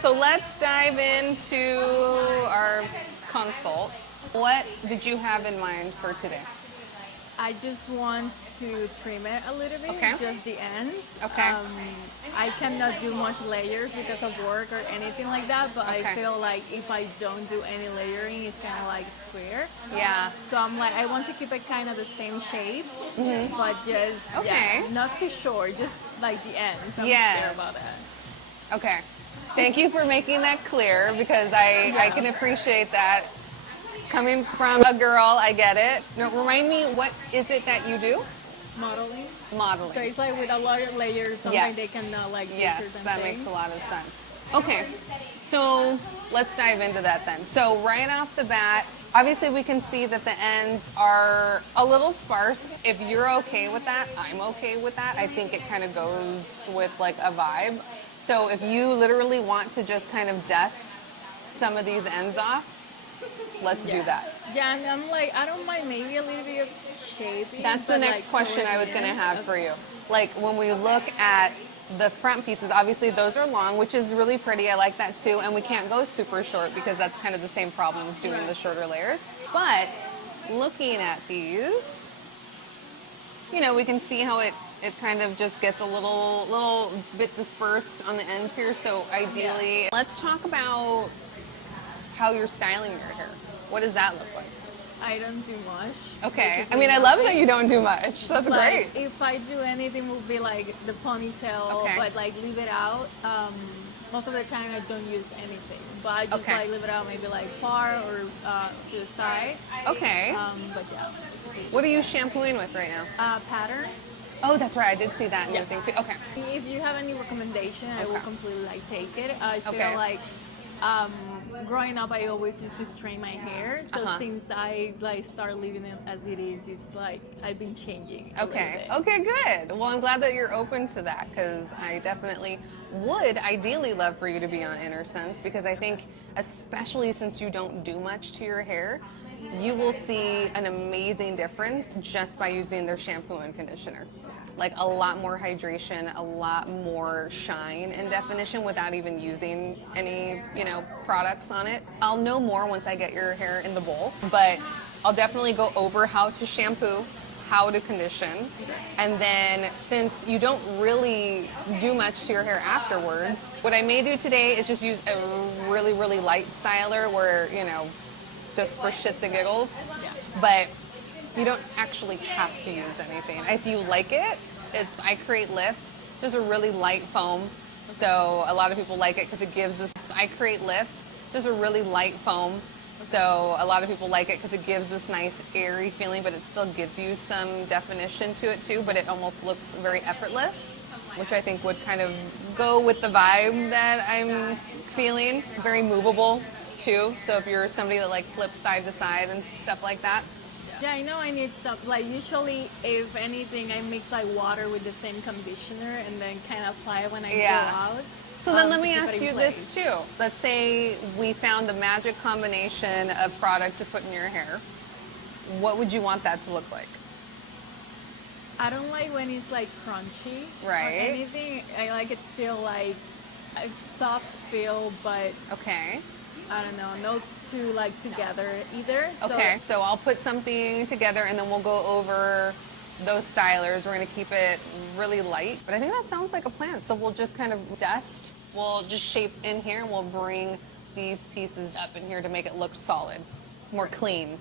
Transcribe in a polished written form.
So let's dive into our consult. What did you have in mind for today? I just want to trim it a little bit, Okay. just the ends. Okay. I cannot do much layers because of work or anything like that, but I Okay. feel like if I don't do any layering, it's kind of like square. Yeah. So I'm like, I want to keep it kind of the same shape, but just, Okay. not too short, just like the ends. I'm scared about that. Yes. Okay. Thank you for making that clear because I can Yeah. appreciate that. Coming from a girl, I get it. Now, remind me, what is it that you do? Modeling. So Modeling. it's like with a lot of layers, sometimes they Yes. cannot like do Yes, certain that makes things. a lot of sense. Okay, so let's dive into that then. So right off the bat, obviously we can see that the ends are a little sparse. If you're okay with that, I'm okay with that. I think it kind of goes with like a vibe. So if you literally want to just kind of dust some of these ends off, let's do Yeah. that. Yeah, and I'm like, I don't mind maybe a little bit of shaping, That's the but like next question toward I the was going to end. have for Okay. you. Like when we look at the front pieces, obviously those are long, which is really pretty. I like that too. And we can't go super short because that's kind of the same problem as doing the Right. shorter layers. But looking at these, we can see how it kind of just gets a little bit dispersed on the ends here. So Yeah. ideally, let's talk about how you're styling your hair. What does that look like? I don't do much. Okay. I Basically mean, I love that nothing. you don't do much. That's great. Like if I do anything, will be like the ponytail, Okay. but like leave it out. Most of the time, I don't use anything, but I just Okay. like leave it out, maybe like far or to the side. Okay. But yeah, What are you shampooing with right now? pattern. Oh, that's right. I did see that in Yeah. your thing too. Okay. If you have any recommendation, I will Okay. completely like take it. I feel Okay. like um, growing up, I always used to straighten my hair. So Uh-huh. since I like started leaving it as it is, it's like I've been changing a little Okay. bit. Okay, good. Well, I'm glad that you're open to that because I definitely would ideally love for you to be on Inner Sense because I think, especially since you don't do much to your hair, you will see an amazing difference just by using their shampoo and conditioner. Like a lot more hydration, a lot more shine and definition without even using any, products on it. I'll know more once I get your hair in the bowl, but I'll definitely go over how to shampoo, how to condition, and then since you don't really do much to your hair afterwards, what I may do today is just use a really, really light styler where, just for shits and giggles. Yeah. But you don't actually have to use anything. If you like it, I create lift, just a really light foam. So a lot of people like it because it gives us. I create lift, just a really light foam. So a lot of people like it because it gives this nice airy feeling, but it still gives you some definition to it too. But it almost looks very effortless, which I think would kind of go with the vibe that I'm feeling. Very movable too. So if you're somebody that like flips side to side and stuff like that. Yeah, I know I need some. Like usually, if anything, I mix like water with the same conditioner and then kind of apply it when I go Yeah. out. So then let To me keep it ask in you place. this too. Let's say we found the magic combination of product to put in your hair. What would you want that to look like? I don't like when it's like crunchy or Right. anything. I like it still like a soft feel, but Okay. I don't know, not too like together either. Okay. So I'll put something together and then we'll go over those stylers. We're going to keep it really light. But I think that sounds like a plan. So we'll just kind of dust. We'll just shape in here and we'll bring these pieces up in here to make it look solid, more clean.